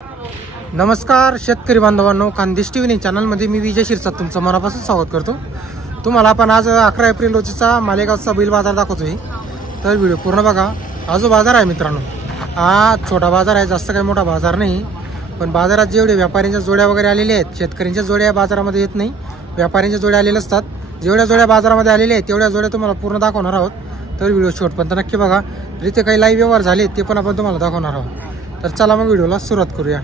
नमस्कार शेतकरी बांधवांनो, खानदेश टीव्ही चॅनलमध्ये मी विजय शिरसाट तुमचं मनापासून स्वागत करतो। तुम्हाला आपण आज 11 एप्रिल रोजीचा मालेगावचा बैल बाजार दाखवतोय, तर व्हिडिओ पूर्ण बघा। हा जो बाजार आहे मित्रांनो, हा छोटा बाजार आहे, जास्त काही मोठा बाजार नाही, पण बाजारात जेवढे व्यापाऱ्यांच्या जोड्या वगैरे आलेल्या आहेत, शेतकऱ्यांच्या जोड्या बाजारामध्ये येत नाही, व्यापाऱ्यांच्या जोड्या आलेल्या असतात। जेवढ्या जोड्या बाजारामध्ये आलेल्या आहेत तेवढ्या जोड्या तुम्हाला पूर्ण दाखवणार आहोत, तर व्हिडिओ शेवटपर्यंत नक्की बघा। इथे काही लाईव्ह व्यवहार झाले ते पण आपण तुम्हाला दाखवणार आहोत, तर चला मग व्हिडिओला सुरुवात करूया।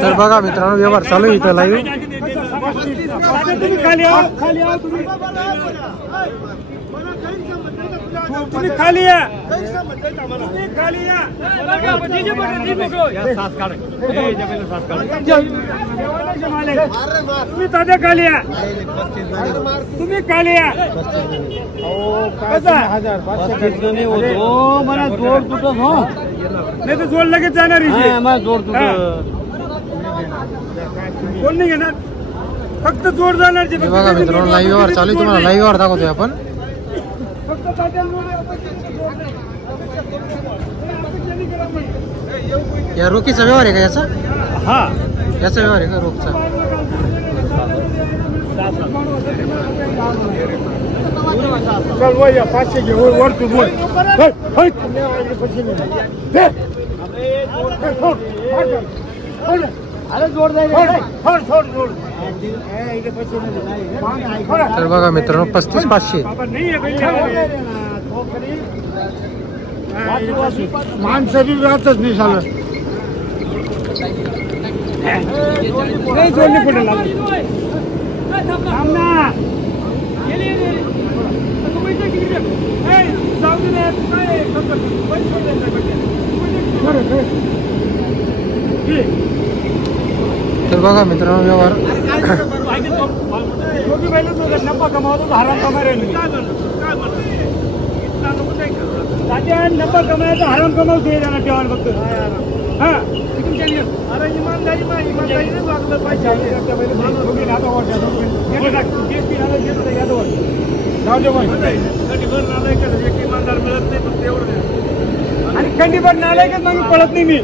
तर बघा मित्रांनो, व्यवहार चालू आहे इथं लाईव्ह। तुम्ही खाली या, तुम्ही ताज्या खाली या, तुम्ही खाली या। मला जोड तुटत हो, नाही तर जोड लगेच जाणार जोड तुटत कोण नाही घेणार, फक्त जोड जाणार। बघा मित्रांनो, लाईव्ह व्यवहार चालू आहे, तुम्हाला लाईव्ह व्यवहार दाखवतोय आपण। या रोखीचा व्यवहार आहे का याचा? हा, याचा व्यवहार आहे का रोखचा? चल वय 500 घे, वर तू बोल। अरे जोड तर बघा मित्रांनो, 35,500 माणसं बी राहतच नाही झालं, नाही जोडणी कुठे तर बघा मित्रांनो, व्यवहार नफा कमावतो तर हराम कमाय राहिलो, नफा कमायचा हराम कमावतो हे जाणार ठेवायला फक्त। हा, अरे इमानदारी पैसे इमानदार मिळत नाही, फक्त एवढं। आणि खंडीभर नालायकच मागे पळत नाही मी,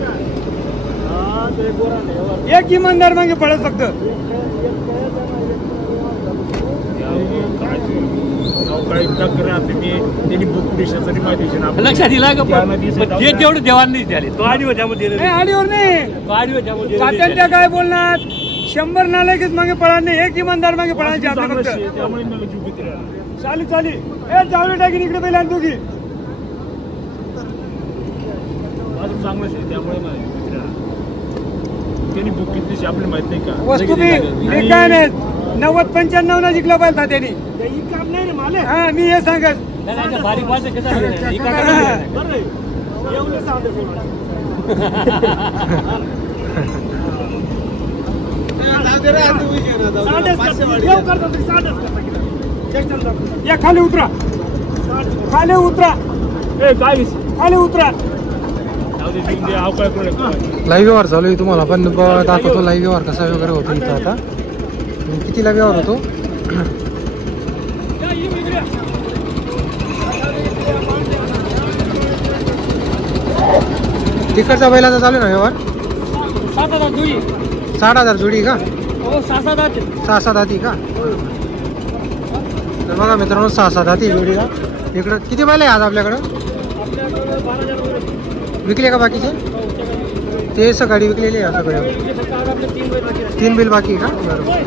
एक इमानदार मागे पळत फक्त। लक्षात दिला तेवढं देवान नाही झाले, तो आडीवर नाही काय बोलणार, 100 नालायकच मागे पळणार नाही, एक इमानदार मागे पळायचे आपल्या फक्त। चाली चाली जावली टाकीन इकडे पहिला दोघी चांगलंच आहे, त्यामुळे त्यांनी बुक किती आपल्याला माहित नाही का वस्तू बी काय नाही, 90-95 ला जिंकला पाहिजे त्यांनी, काम नाही रे मला। हा, मी हे सांगत या, खाली उतरा, खाली उतरा, खाली उतरा। लाईव्ह व्यवहार चालू आहे, तुम्हाला पण दाखवतो लाईव्ह व्यवहार कसा वगैरे होतो इथं। आता कितीला व्यवहार होतो? तिकडचा बैलाचा चालू आहे ना व्यवहार? 60,000 जोडी का? 6-7 हाती का? तर बघा मित्रांनो, 6-7 हाती जोडीला। इकडं किती बैल आहे आज आपल्याकडं? विकले का बाकीचे? ते सकाळी विकलेले आहे सगळे, 3 बैल बाकी का? बरोबर।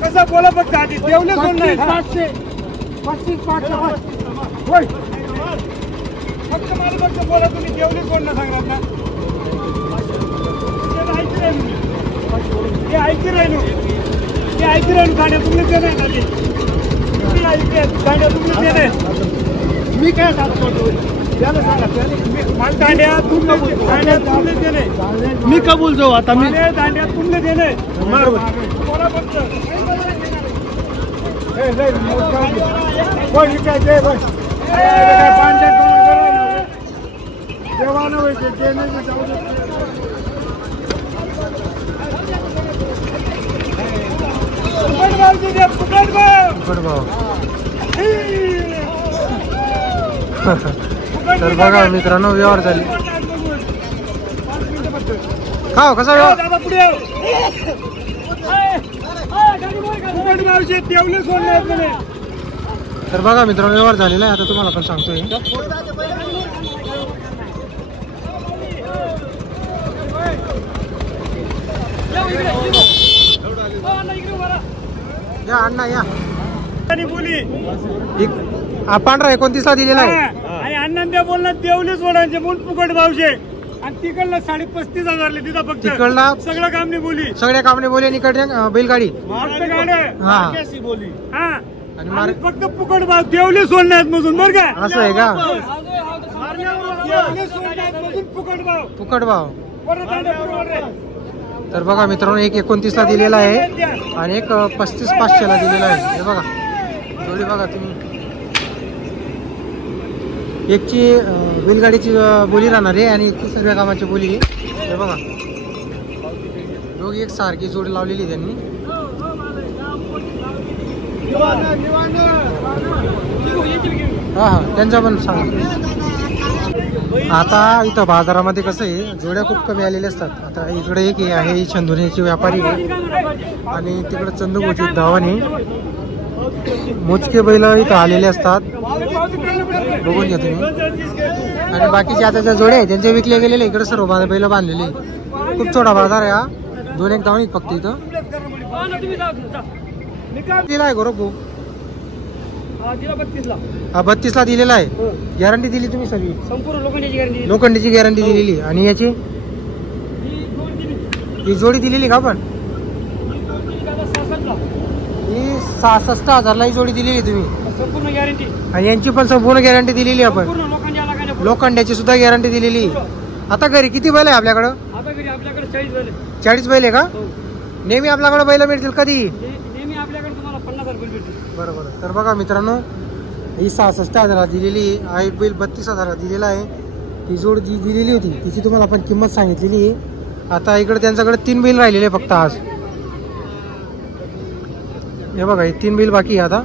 कसा बोला फक्त आधी तेवढे कोण नाही, 35 फक्त मला फक्त बोला, तुम्ही जेवढे कोण ना सांगणार ना, ऐकी राहिलो गाड्या तुमने देणे, गाड्या तुमने देणे, मी काय सांगतो त्याला सांगा, दांड्या तुमने देणे, मी का बोलतो आता, मी दांड्या तुमने देणे, बोला फक्त देवानं फुकट भाव. तर बघा मित्रांनो व्यवहार झाले. खाओ कसा व्यवहार. तर बघा मित्रांनो व्यवहार झालेला आहे. आता तुम्हाला पण सांगतोय. या अण्णा या. पांढरा 29ला दिलेला आहे. आणि अण्णांच्या बोलण्यात देवले सोडायचे म्हणून फुकट भावशे. आणि तिकडला 35,000 तिथं फक्त. तिकडला सगळं काम नाही बोली. सगळ्या कामने बोली. आणि इकडे बैलगाडी बोली. हा आणि फक्त फुकट भाव देवले सोडण्यात मधून बरं का. असं आहे का. फुकट भाव. फुकट भाव. तर बघा मित्रांनो एक 29ला दिलेला आहे आणि एक 35,500ला दिलेला आहे. हे बघा जोडी बघा तुम्ही. एकची बैलगाडीची बोली राहणार आहे आणि एकची सर्व कामाची बोली आहे. हे बघा दोघी एक सारखी जोडी लावलेली त्यांनी. हा त्यांचा पण सांग. आता इथं बाजारामध्ये कसं आहे जोड्या खूप कमी आलेल्या असतात. आता इकडे एक आहे चंदुरीचे व्यापारी आणि तिकडे चंदूभोची धावानी मोजके बैल इथं आलेले असतात. बघून घ्या तुम्ही. आणि बाकीचे आता ज्या जोड्या आहेत त्यांचे विकले गेलेले इकडे सर्व बैल बांधलेले. खूप छोटा बाजार आहे हा. 2-1 धावणी फक्त इथं दिला आहे. गोरख भाऊ 32ला दिलेला आहे. गॅरंटी दिली तुम्ही सगळी. संपूर्ण लोखंडीची गॅरंटी दिलेली. आणि याची ही जोडी दिलेली का आपण. ही 66,000ला ही जोडी दिलेली तुम्ही. संपूर्ण गॅरंटी. आणि यांची पण संपूर्ण गॅरंटी दिलेली आपण. लोखंडाची सुद्धा गॅरंटी दिलेली. आता घरी किती बैल आहे आपल्याकडं. आता घरी आपल्याकडे 40 बैल आहे का. नेहमी आपल्याकडे बैल मिळतील कधी. नेहमी आपल्याकडे तुम्हाला 50,000 बैल भेटतील. बरोबर. तर बघा मित्रांनो ही 66,000 दिलेली आहे. एक बैल 32,000 दिलेला आहे. ही जोड जी दिलेली होती तिची तुम्हाला आपण किंमत सांगितलेली आहे. आता इकडे त्यांच्याकडे 3 बैल राहिलेले फक्त आज. हे बघा हे 3 बैल बाकी आहे. आता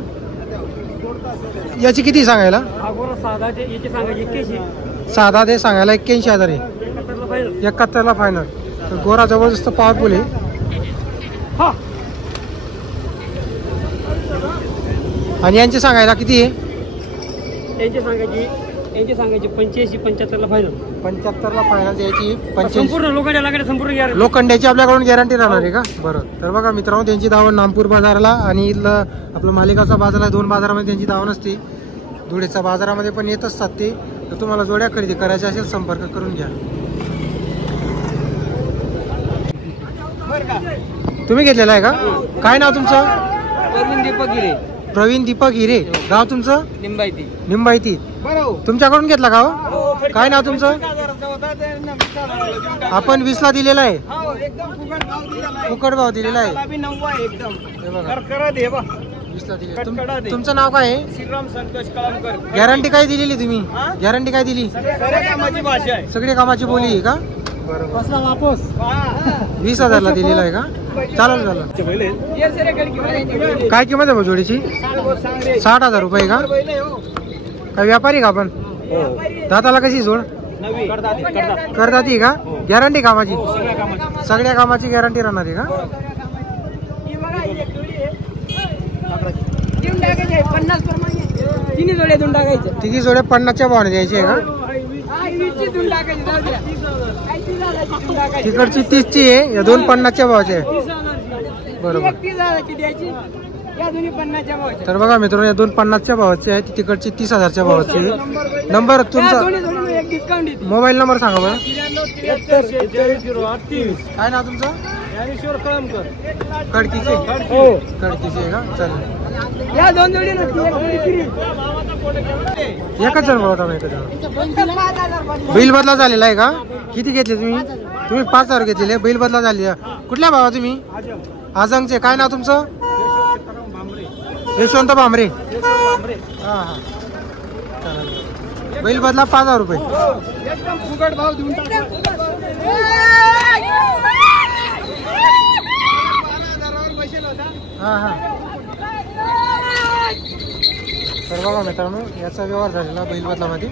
याची किती सांगायला. साधा ते सांगायला 81,000 आहे. 71ला फायनल. तर गोरा जबरदस्त पॉवरफुल आहे. आणि यांची सांगायला किती आहे. यांची सांगायची 85-75ला फायनल. 75ला फायनल याची. संपूर्ण लोखंडाची लोखंडाची आपल्याकडून गॅरंटी राहणार आहे का. बरं. तर बघा मित्रांनो त्यांची धावण नामपूर बाजाराला आणि इथलं आपलं मालेगावचा बाजार आहे. 2 बाजारामध्ये त्यांची धावण असते. धुळेच्या बाजारामध्ये पण येत असतात ते. तर तुम्हाला जोड्या खरेदी करायच्या असेल संपर्क करून घ्या. तुम्ही घेतलेला आहे का. काय नाव तुमचं. प्रवीण दीपक हिरे. गाव तुमचं. निंबायती. तुमच्याकडून घेतला का. काय नाव तुमचं. आपण 20ला दिलेला आहे. फुकट भाव दिलेला आहे. 20ला दिले. तुमचं नाव काय आहे. श्रीराम संतोष कळमकर. गॅरंटी काय दिलेली तुम्ही. गॅरंटी काय दिली. सगळी कामाची बोली आहे का. वापस 20,000ला दिलेला आहे का. चालेल चालेल. काय किंमत आहे जोडीची. 60,000 रुपये का. काय व्यापारी का आपण. दाताला कशी जोड. करदाती का. गॅरंटी कामाची. सगळ्या कामाची गॅरंटी राहणार आहे का. तिघी जोड्या 50च्या भावाने द्यायची आहे का. तिकडची 30ची आहे. या 2 50च्या भावाचे आहे. बरोबर. तर बघा मित्रांनो या 2 50च्या भावाचे आहे. तिकडची 30,000च्या भावाची आहे. नंबर तुमचा मोबाईल नंबर सांगा बरं. काय नाव तुमचं. ज्ञानेश्वर कळमकर. कडकीचे. कडकीचे आहे का. चालेल. एकच जण बोलता. बैल बदला झालेला आहे का. किती घेतले तुम्ही 5,000 घेतलेले. बैल बदला झाले. कुठल्या भावा तुम्ही. आजंगचे. काय नाव तुमचं. यशवंत भांबरे. हा हा. बैल बदला 5,000 रुपये. फुकट भाव देऊन हा हा. तर बघा मित्रांनो याचा व्यवहार झालेला बैल बदलामध्ये